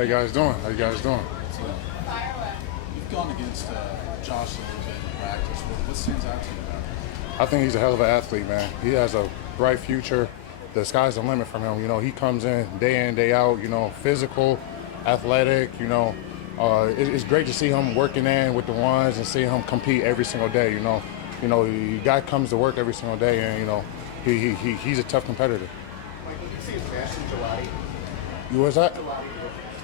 How you guys doing? How you guys doing? So, you've gone against Josh a little bit in practice. What stands out to you about him? I think he's a hell of an athlete, man. He has a bright future. The sky's the limit from him. You know, he comes in, day out, you know, physical, athletic, you know. It's great to see him working in with the ones and see him compete every single day, you know. The guy comes to work every single day and, you know, he's a tough competitor. Mike, you can see his match in Galati. What's that? Galati.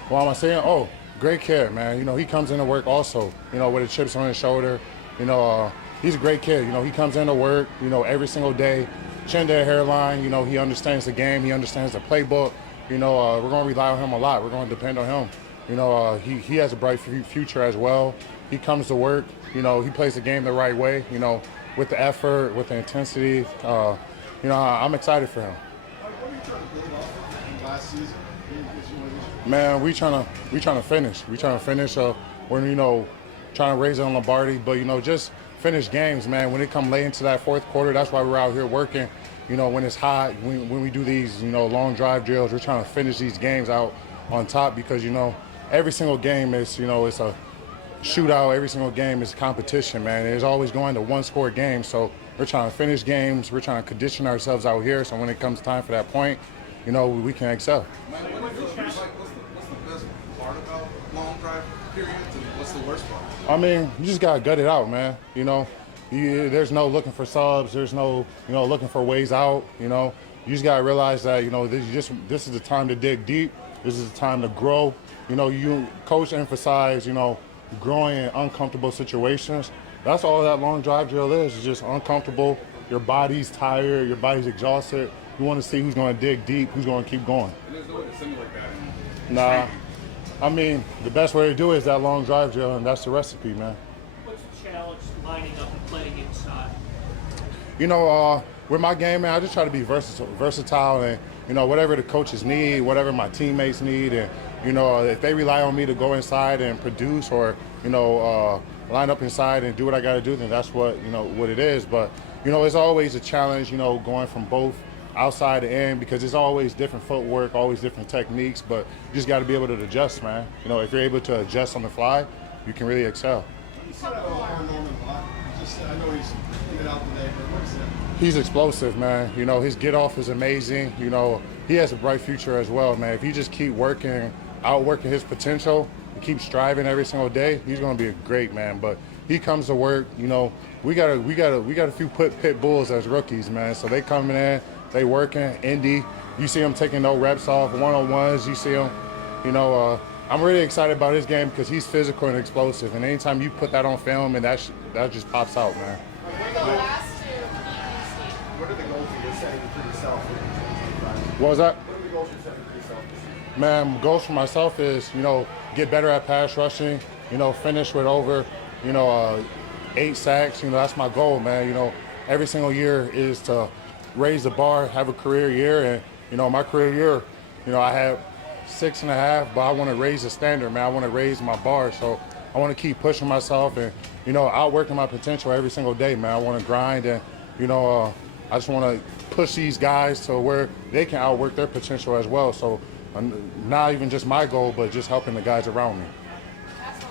What am I saying? Oh, great kid, man. You know, he comes into work also, you know, with the chips on his shoulder. You know, he's a great kid. You know, he comes into work, you know, every single day, chin to hairline. You know, he understands the game. He understands the playbook. You know, we're going to rely on him a lot. We're going to depend on him. You know, he has a bright future as well. He comes to work. You know, he plays the game the right way, you know, with the effort, with the intensity. You know, I'm excited for him. What are you trying to build off of last season? Man, we trying to finish. We trying to finish. We're, you know, trying to raise it on Lombardi, but, you know, just finish games, man. When it come late into that fourth quarter, that's why we're out here working. You know, when it's hot, when we do these, you know, long drive drills, we're trying to finish these games out on top because, you know, every single game is, you know, it's a shootout. Every single game is competition, man. It's always going to one-score games, so we're trying to finish games. We're trying to condition ourselves out here, so when it comes time for that point, you know, we can excel. What's the best part about long drive periods and what's the worst part? I mean, you just gotta gut it out, man. You know, there's no looking for subs. There's no, you know, looking for ways out. You know, you just gotta realize that, you know, this is the time to dig deep. This is the time to grow. You know, coach emphasize, you know, growing in uncomfortable situations. That's all that long drive drill is. It's just uncomfortable. Your body's tired. Your body's exhausted. You want to see who's going to dig deep, who's going to keep going. And there's no way to simulate that. Nah, I mean, the best way to do it is that long drive drill, and that's the recipe, man. What's the challenge lining up and playing inside? You know, with my game, man, I just try to be versatile, and, you know, whatever the coaches need, whatever my teammates need, and, you know, if they rely on me to go inside and produce or, you know, line up inside and do what I got to do, then that's what, you know, what it is. But, you know, it's always a challenge, you know, going from both outside to in because it's always different footwork, always different techniques, but you just got to be able to adjust, man. You know, if you're able to adjust on the fly, you can really excel. I know he's in and out today, but what is that? He's explosive, man. You know, his get off is amazing. You know, he has a bright future as well, man. If he just keep working, outworking his potential, and keep striving every single day, he's gonna be a great man. But he comes to work, you know, we got a few pit bulls as rookies, man. So they coming in, they working, Indy. You see him taking no reps off, one-on-ones, you see him, you know, I'm really excited about his game because he's physical and explosive. And anytime you put that on film, and that just pops out, man. What are the goals that you're setting for yourself? What was that? What are the goals you're setting for yourself? Man, goals for myself is, you know, get better at pass rushing, you know, finish with over, you know, 8 sacks. You know, that's my goal, man. You know, every single year is to raise the bar, have a career year. And, you know, my career year, you know, I had 6.5, but I want to raise the standard, man. I want to raise my bar. So I want to keep pushing myself and, you know, outworking my potential every single day, man. I want to grind and, you know, I just want to push these guys to where they can outwork their potential as well. So not even just my goal, but just helping the guys around me. How much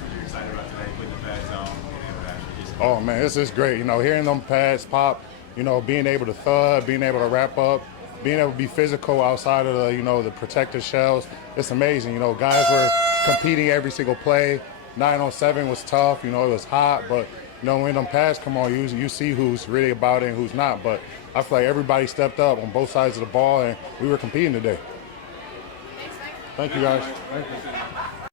were you excited about today putting the pads on and able to actually just... Oh, man, this is great. You know, hearing them pads pop, you know, being able to thud, being able to wrap up, being able to be physical outside of the, you know, the protective shells. It's amazing. You know, guys were competing every single play. 9-on-7 was tough. You know, it was hot, but, you know, when them pads come on, you see who's really about it and who's not. But I feel like everybody stepped up on both sides of the ball, and we were competing today. Thank you, guys. Thank you.